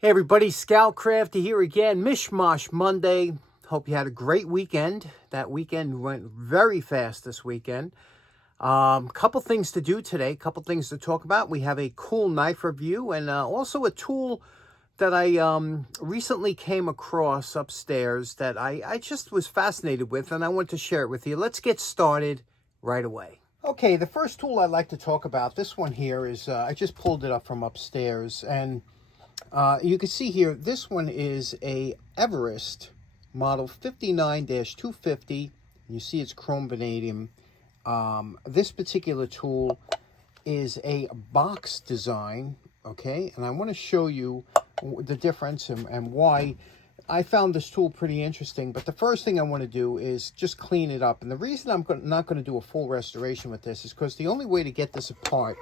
Hey everybody, Scout Crafty here again. Mishmash Monday. Hope you had a great weekend. That weekend went very fast this weekend. Couple things to do today, couple things to talk about. We have a cool knife review and also a tool that I recently came across upstairs that I just was fascinated with, and I want to share it with you. Let's get started right away. Okay, the first tool I'd like to talk about, this one here is, I just pulled it up from upstairs, and you can see here, this one is a Everest model 59-250. You see it's chrome vanadium. This particular tool is a box design, okay? And I want to show you the difference and why I found this tool pretty interesting. But the first thing I want to do is just clean it up. And the reason I'm not going to do a full restoration with this is because the only way to get this apart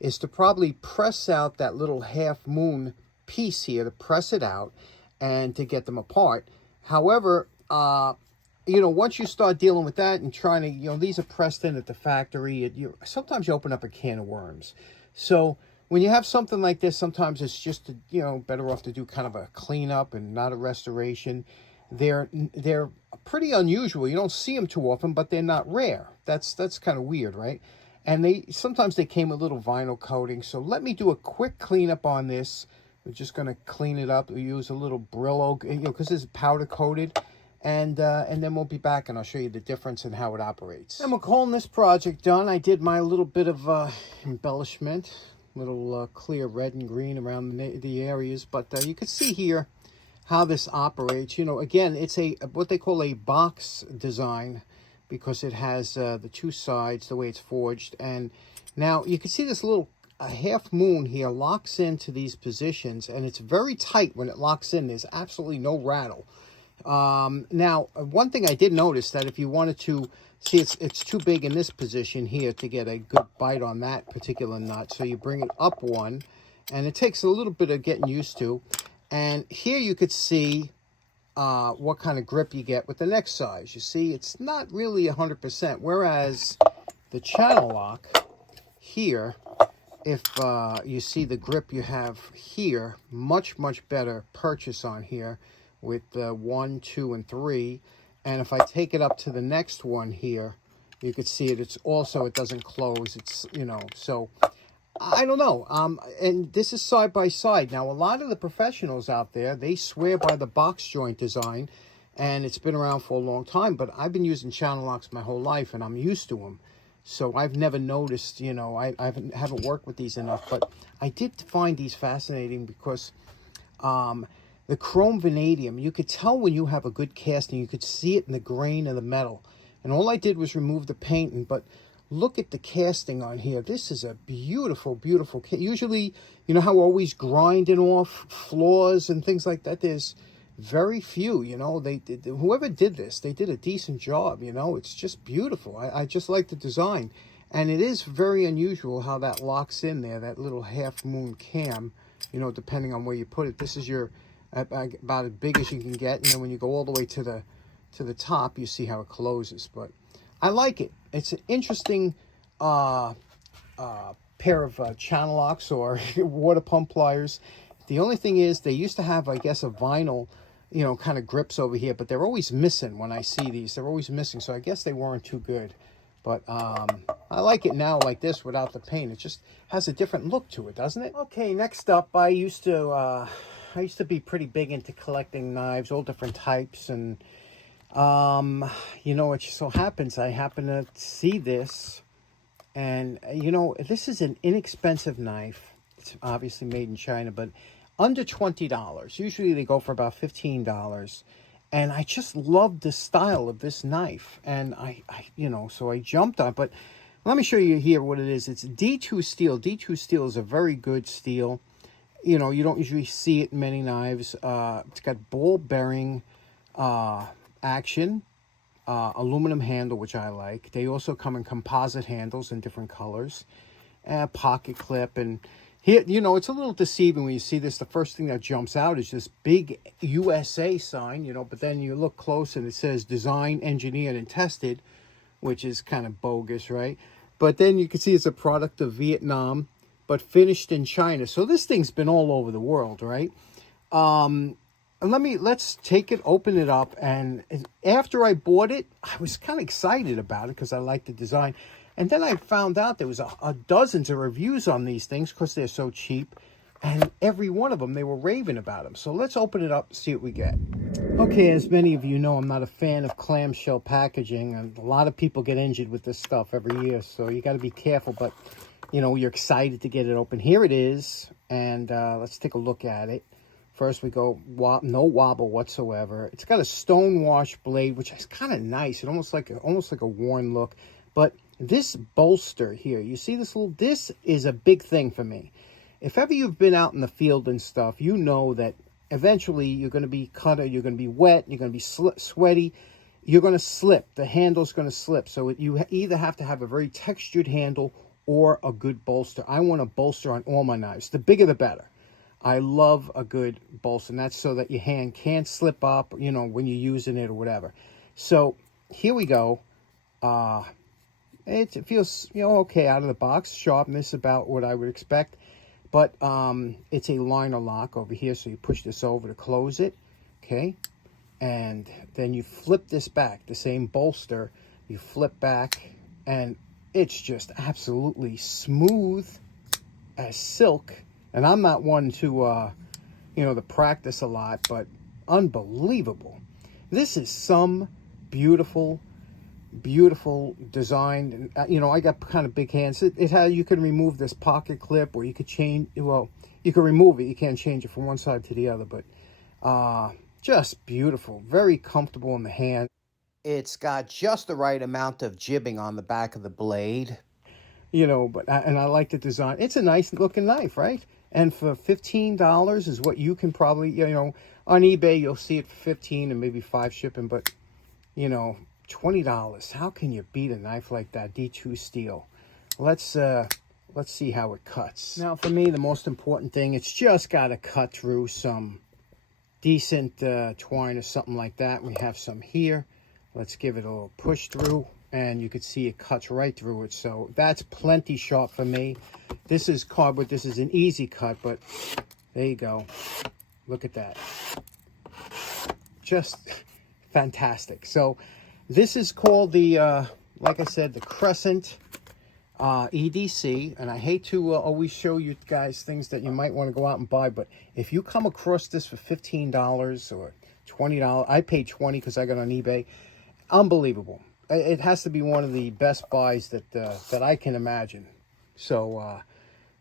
is to probably press out that little half moon piece here, to press it out and to get them apart. However, once you start dealing with that and trying to, these are pressed in at the factory, sometimes you open up a can of worms. So when you have something like this, sometimes it's just, better off to do kind of a cleanup and not a restoration. They're pretty unusual. You don't see them too often, but they're not rare. That's kind of weird, right? And sometimes they came with little vinyl coating. So let me do a quick cleanup on this. We're just going to clean it up. We use a little Brillo, because this is powder coated. And then we'll be back and I'll show you the difference in how it operates. And we're calling this project done. I did my little bit of embellishment, little clear red and green around the areas. But you can see here how this operates. Again, it's what they call a box design because it has the two sides, the way it's forged. And now you can see this little a half moon here locks into these positions, and it's very tight when it locks in. There's absolutely no rattle. Now, one thing I did notice that if you wanted to see, it's too big in this position here to get a good bite on that particular nut. So you bring it up one, and it takes a little bit of getting used to. And here you could see what kind of grip you get with the next size. You see, it's not really 100%, whereas the channel lock here, if you see the grip you have here, much better purchase on here with 1, 2, and 3. And if I take it up to the next one here, you could see it. It doesn't close. It's, so I don't know. And this is side by side. Now, a lot of the professionals out there, they swear by the box joint design, and it's been around for a long time. But I've been using channel locks my whole life, and I'm used to them. So I've never noticed, I haven't worked with these enough, but I did find these fascinating because the chrome vanadium, you could tell when you have a good casting, you could see it in the grain of the metal. And all I did was remove the painting, but look at the casting on here. This is a beautiful, beautiful. Usually, how we're always grinding off flaws and things like that. There's very few, whoever did this, they did a decent job, it's just beautiful. I just like the design, and it is very unusual how that locks in there, that little half moon cam, depending on where you put it. This is your about as big as you can get, and then when you go all the way to the top, you see how it closes. But I like it. It's an interesting pair of channel locks or water pump pliers. The only thing is they used to have, I guess, a vinyl kind of grips over here, but they're always missing when I see these. They're always missing, so I guess they weren't too good. But I like it now like this without the paint. It just has a different look to it, doesn't it? Okay, next up, I used to be pretty big into collecting knives, all different types, and it just so happens I happen to see this, and this is an inexpensive knife. It's obviously made in China, but under $20. Usually they go for about $15. And I just love the style of this knife. And so I jumped on it. But let me show you here what it is. It's D2 steel. D2 steel is a very good steel. You don't usually see it in many knives. It's got ball bearing action, aluminum handle, which I like. They also come in composite handles in different colors. Pocket clip, and here, it's a little deceiving when you see this. The first thing that jumps out is this big USA sign, but then you look close and it says designed, engineered, and tested, which is kind of bogus, right? But then you can see it's a product of Vietnam, but finished in China. So this thing's been all over the world, right? Let's take it, open it up. And after I bought it, I was kind of excited about it because I like the design. And then I found out there was a dozens of reviews on these things because they're so cheap. And every one of them, they were raving about them. So let's open it up, see what we get. Okay, as many of you know, I'm not a fan of clamshell packaging. And a lot of people get injured with this stuff every year. So you got to be careful. But, you know, you're excited to get it open. Here it is. And let's take a look at it. First we go, no wobble whatsoever. It's got a stone wash blade, which is kind of nice. It almost like a worn look. But this bolster here, you see this is a big thing for me. If ever you've been out in the field and stuff, you know that eventually you're going to be cut, or you're going to be wet, you're going to be sweaty, you're going to slip. The handle's going to slip. So you either have to have a very textured handle or a good bolster. I want a bolster on all my knives. The bigger the better. I love a good bolster, and that's so that your hand can't slip up, you know, when you're using it or whatever. So here we go. It feels, you know, okay out of the box. Sharpness about what I would expect. But it's a liner lock over here, so you push this over to close it, okay? And then you flip this back, the same bolster, you flip back, and it's just absolutely smooth as silk. And I'm not one to, you know, to practice a lot, but unbelievable. This is some beautiful design. You know, I got kind of big hands. It has, you can remove this pocket clip, or you could change, well, you can remove it. You can't change it from one side to the other, but just beautiful. Very comfortable in the hand. It's got just the right amount of jibbing on the back of the blade. You know, and I like the design. It's a nice looking knife, right? And for $15 is what you can probably, you know, on eBay you'll see it for $15 and maybe $5 shipping, but you know, $20. How can you beat a knife like that? D2 steel. Let's see how it cuts. Now, for me, the most important thing, it's just got to cut through some decent twine or something like that. We have some here. Let's give it a little push through, and you can see it cuts right through it. So that's plenty sharp for me. This is cardboard. This is an easy cut, but there you go. Look at that. Just fantastic. So this is called the, like I said, the Crescent EDC. And I hate to always show you guys things that you might want to go out and buy, but if you come across this for $15 or $20, I paid $20 because I got on eBay. Unbelievable. It has to be one of the best buys that I can imagine. So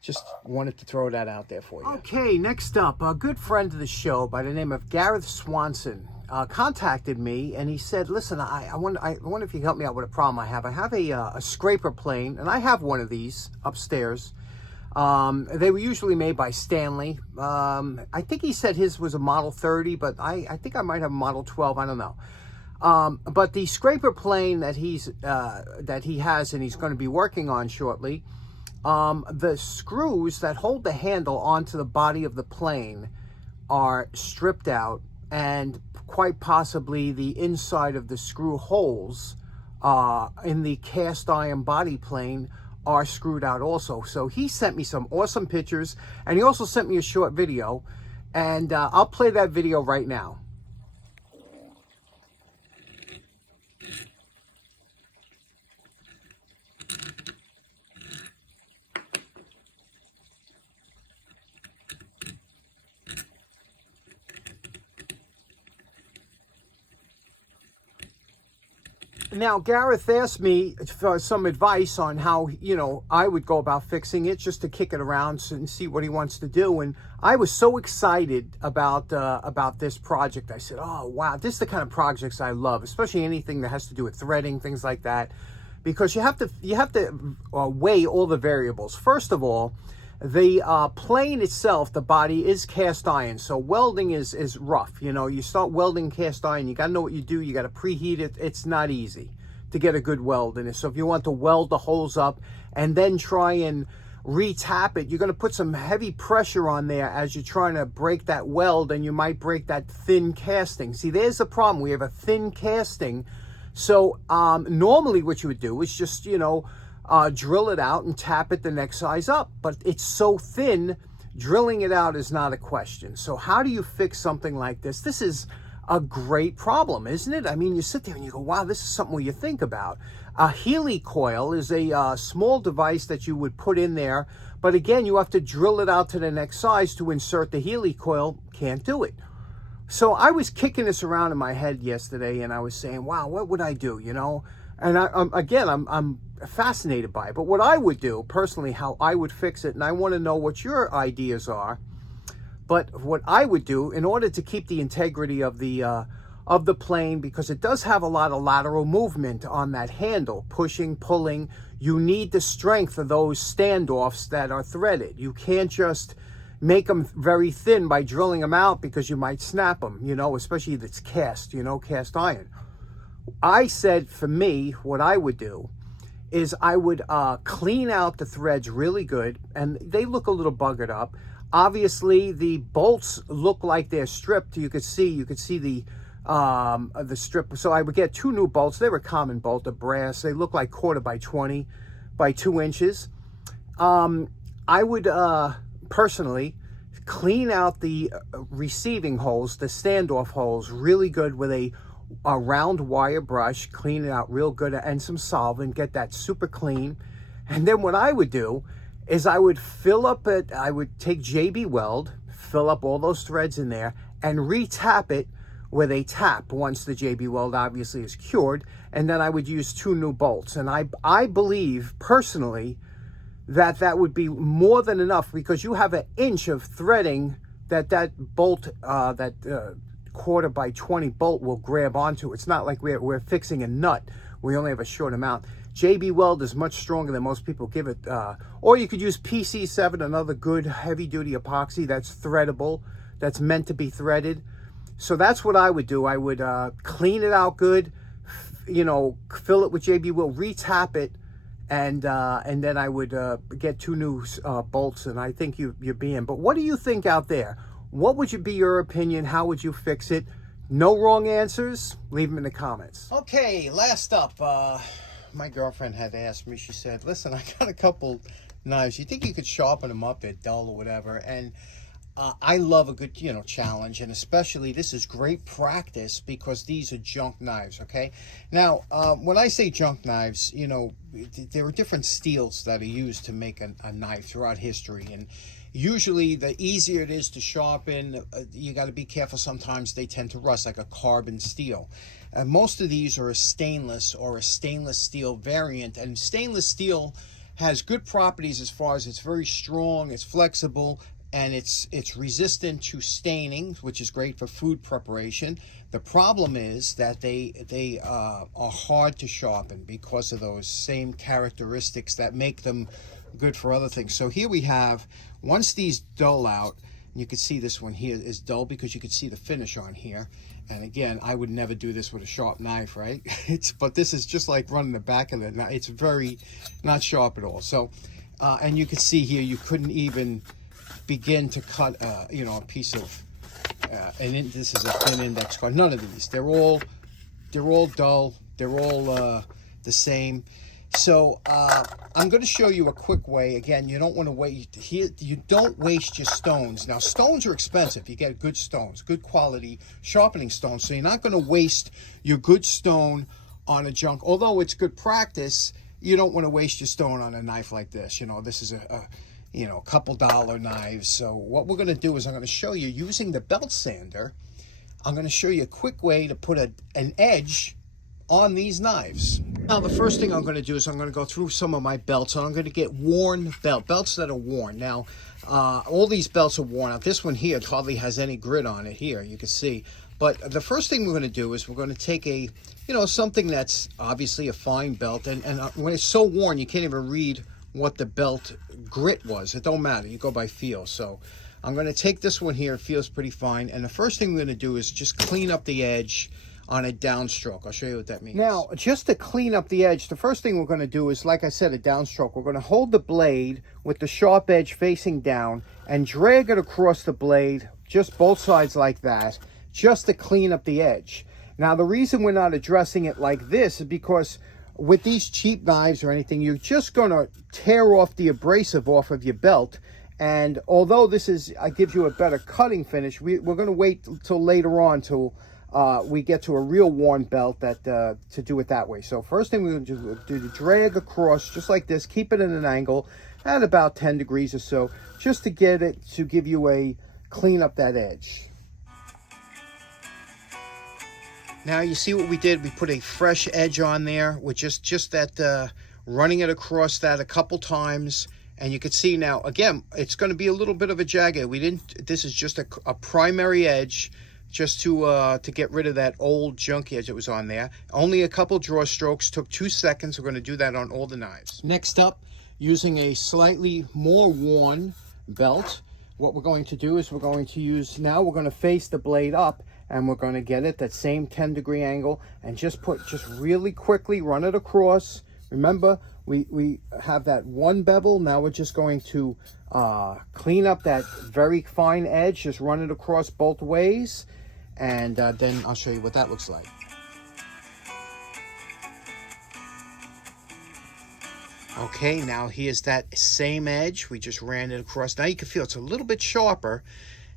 just wanted to throw that out there for you. Okay, next up, a good friend of the show by the name of Gareth Swanson contacted me, and he said, listen, I wonder if you can help me out with a problem I have. I have a scraper plane, and I have one of these upstairs. They were usually made by Stanley. I think he said his was a Model 30, but I think I might have a Model 12. I don't know. But the scraper plane that he has and he's going to be working on shortly, the screws that hold the handle onto the body of the plane are stripped out, and quite possibly the inside of the screw holes in the cast iron body plane are screwed out also. So he sent me some awesome pictures, and he also sent me a short video, and I'll play that video right now. Now, Gareth asked me for some advice on how, you know, I would go about fixing it, just to kick it around and see what he wants to do. And I was so excited about this project. I said, oh, wow, this is the kind of projects I love, especially anything that has to do with threading, things like that, because you have to weigh all the variables. First of all, the plane itself, the body, is cast iron, so welding is rough. You know, you start welding cast iron, you got to know what you do. You got to preheat it. It's not easy to get a good weld in it. So if you want to weld the holes up and then try and re-tap it, you're going to put some heavy pressure on there as you're trying to break that weld, and you might break that thin casting. See, there's the problem. We have a thin casting. So normally what you would do is just, you know, drill it out and tap it the next size up. But it's so thin, Drilling it out is not a question. So how do you fix something like this? This is a great problem, isn't it? I mean, you sit there and you go, wow, this is something where you think about. A Healy coil is a small device that you would put in there, but again, you have to drill it out to the next size to insert the Healy coil. Can't do it. So I was kicking this around in my head yesterday, and I was saying, wow, what would I do, you know? And I'm fascinated by it. But what I would do, personally, how I would fix it, and I want to know what your ideas are. But what I would do, in order to keep the integrity of the plane, because it does have a lot of lateral movement on that handle, pushing, pulling, you need the strength of those standoffs that are threaded. You can't just make them very thin by drilling them out, because you might snap them, you know, especially if it's cast, you know, cast iron. I said, for me, what I would do is I would clean out the threads really good, and they look a little buggered up. Obviously, the bolts look like they're stripped. You could see the strip. So I would get 2 new bolts. They were common bolt, of brass. They look like 1/4 by 20 by 2 inches. I would personally clean out the receiving holes, the standoff holes, really good with a round wire brush. Clean it out real good, and some solvent. Get that super clean. And then what I would do is I would fill up it. I would take JB Weld, fill up all those threads in there, and re-tap it with a tap once the JB Weld obviously is cured. And then I would use 2 new bolts. And I believe personally that would be more than enough, because you have an inch of threading that bolt, that 1/4 by 20 bolt will grab onto. It's not like we're fixing a nut. We only have a short amount. JB Weld is much stronger than most people give it. Or you could use PC7, another good heavy-duty epoxy that's threadable, that's meant to be threaded. So that's what I would do. I would clean it out good, you know, fill it with JB Weld, re-tap it, and then I would get 2 new bolts, and I think you're being. But what do you think out there? What would be your opinion? How would you fix it? No wrong answers. Leave them in the comments. Okay, last up. My girlfriend had asked me, she said, listen, I got a couple knives. You think you could sharpen them up? They're dull or whatever. And I love a good, you know, challenge. And especially, this is great practice, because these are junk knives, okay? Now, when I say junk knives, you know, there are different steels that are used to make a knife throughout history. And usually, the easier it is to sharpen, you got to be careful. Sometimes they tend to rust, like a carbon steel. Most of these are a stainless or a stainless steel variant, and stainless steel has good properties as far as it's very strong, it's flexible, and it's resistant to staining, which is great for food preparation. The problem is that they are hard to sharpen because of those same characteristics that make them good for other things. So here we have, once these dull out, you can see this one here is dull because you can see the finish on here. And again, I would never do this with a sharp knife, right? But this is just like running the back of it. Now, it's very not sharp at all. So, and you can see here, you couldn't even begin to cut, you know, a piece of, and this is a thin index card. None of these. They're all dull. They're all the same. So I'm going to show you a quick way. Again, you don't want to waste here. You don't waste your stones. Now, stones are expensive. You get good stones, good quality sharpening stones. So you're not going to waste your good stone on a junk. Although it's good practice, you don't want to waste your stone on a knife like this. You know, this is a you know, a couple dollar knives. So what we're going to do is I'm going to show you using the belt sander. I'm going to show you a quick way to put an edge on these knives. Now, the first thing I'm going to do is I'm going to go through some of my belts, and I'm going to get worn belts that are worn. Now, all these belts are worn out. This one here hardly has any grit on it here, you can see. But the first thing we're going to do is we're going to take a, you know, something that's obviously a fine belt, and when it's so worn, you can't even read what the belt grit was. It don't matter. You go by feel. So I'm going to take this one here. It feels pretty fine. And the first thing we're going to do is just clean up the edge on a downstroke. I'll show you what that means. Now, just to clean up the edge, the first thing we're going to do is, like I said, a downstroke. We're going to hold the blade with the sharp edge facing down and drag it across the blade, just both sides like that, just to clean up the edge. Now, the reason we're not addressing it like this is because with these cheap knives or anything, you're just going to tear off the abrasive off of your belt, And although this gives you a better cutting finish, we're going to wait till later on till we get to a real worn belt that to do it that way. So first thing we're going to do is drag across just like this, keep it at an angle at about 10 degrees or so, just to get it to give you a clean up that edge. Now you see what we did. We put a fresh edge on there with just that running it across that a couple times. And you can see now, again, it's going to be a little bit of a jagged. This is just a primary edge, just to get rid of that old junky edge that was on there. Only a couple draw strokes, took 2 seconds. We're going to do that on all the knives. Next up, using a slightly more worn belt, what we're going to do is we're going to face the blade up, and we're going to get it that same 10-degree angle, and just really quickly run it across. Remember, we have that one bevel. Now we're just going to clean up that very fine edge, just run it across both ways, and then I'll show you what that looks like. Okay, now here's that same edge. We just ran it across. Now you can feel it's a little bit sharper.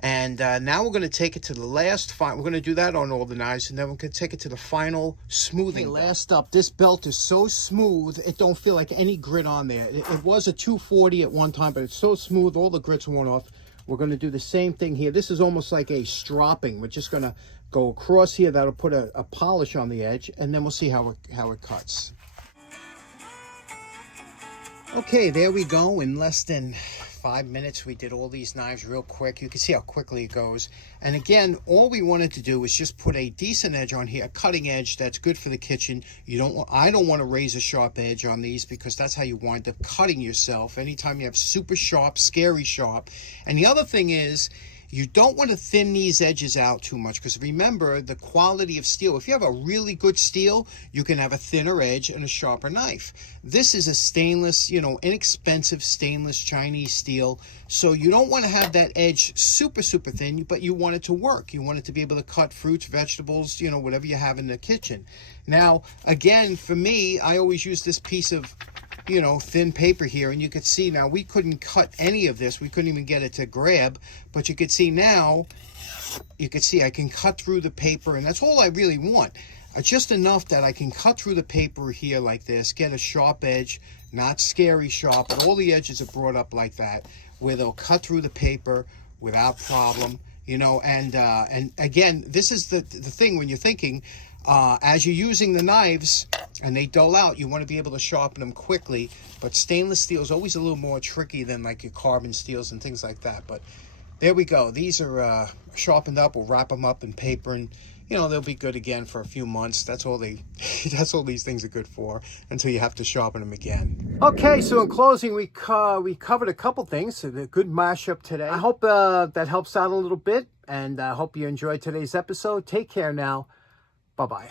And now we're going to take it to the last we're going to do that on all the knives, and then we're going to take it to the final smoothing. Okay, last up, this belt is so smooth, it don't feel like any grit on there. It was a 240 at one time, but it's so smooth, all the grits worn off. We're going to do the same thing here. This is almost like a stropping. We're just going to go across here. That'll put a polish on the edge, and then we'll see how it cuts. Okay, there we go. In less than 5 minutes, we did all these knives real quick. You can see how quickly it goes. And again, all we wanted to do was just put a decent edge on here, a cutting edge that's good for the kitchen. I don't want a razor sharp edge on these, because that's how you wind up cutting yourself anytime you have super sharp, scary sharp. And the other thing is, you don't want to thin these edges out too much, because remember the quality of steel. If you have a really good steel, you can have a thinner edge and a sharper knife. This is a stainless, inexpensive stainless Chinese steel. So you don't want to have that edge super, super thin, but you want it to work. You want it to be able to cut fruits, vegetables, whatever you have in the kitchen. Now, again, for me, I always use this piece of thin paper here, and you could see now we couldn't cut any of this. We couldn't even get it to grab, but you could see now, I can cut through the paper, and that's all I really want. Just enough that I can cut through the paper here like this, get a sharp edge, not scary sharp, but all the edges are brought up like that, where they'll cut through the paper without problem, and again, this is the thing when you're thinking, as you're using the knives and they dull out, you want to be able to sharpen them quickly. But stainless steel is always a little more tricky than like your carbon steels and things like that. But there we go. These are sharpened up. We'll wrap them up in paper, and they'll be good again for a few months. That's all these things are good for, until you have to sharpen them again. Okay, so in closing, we covered a couple things. So a good mashup today. I hope that helps out a little bit, and I hope you enjoyed today's episode. Take care now. Bye-bye.